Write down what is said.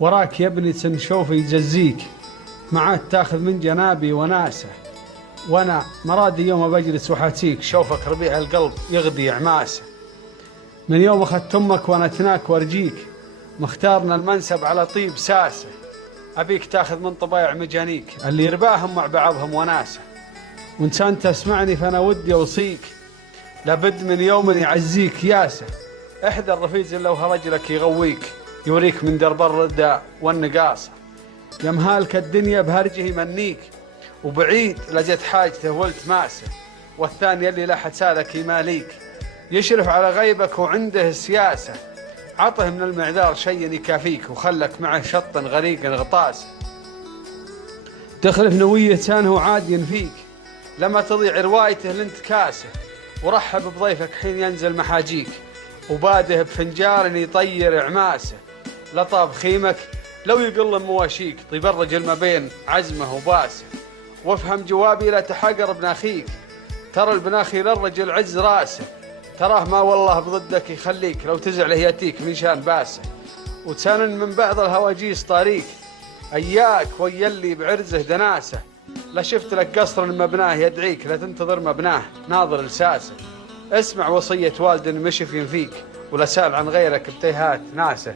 وراك يا ابني تنشوف يجزيك، معاه تاخذ من جنابي وناسه، وانا مرادي يوم بجلس وحاتيك، شوفك ربيع القلب يغدي عماسه. من يوم اخذت امك وانا اتناك وارجيك، مختارنا المنسب على طيب ساسه، ابيك تاخذ من طبايع مجانيك اللي يرباهم مع بعضهم وناسه. وانت انت تسمعني فانا ودي اوصيك، لابد من يوم يعزيك ياسه، احذر رفيج لو هرجلك يغويك، يوريك من درب الردى والنقاصه. يا مهالك الدنيا بهرجه يمنيك، وبعيد لجت حاجته ولت ماسه، والثاني اللي لا حد سالك يماليك، يشرف على غيبك وعنده السياسه، عطه من المعذار شيء يكافيك، وخلك معه شط غريق غطاس. تخلف نوية هو عاد ينفيك، لما تضيع روايته لانتكاسه، ورحب بضيفك حين ينزل محاجيك، وباده بفنجار يطير عماسه. لطاب خيمك لو يقل مواشيك، طيب الرجل ما بين عزمه وباسه. وافهم جوابي لا تحقر ابن اخيك، ترى البناخي للرجل عز راسه، تراه ما والله بضدك يخليك، لو تزعله ياتيك من شان باسه. وتسنن من بعض الهواجيس طاريك، اياك ويلي بعرزه دناسه، لا شفت لك قصر مبناه يدعيك، لا تنتظر مبناه ناظر لساسه. اسمع وصية والد مشف ينفيك، ولا سال عن غيرك بتيهات ناسه،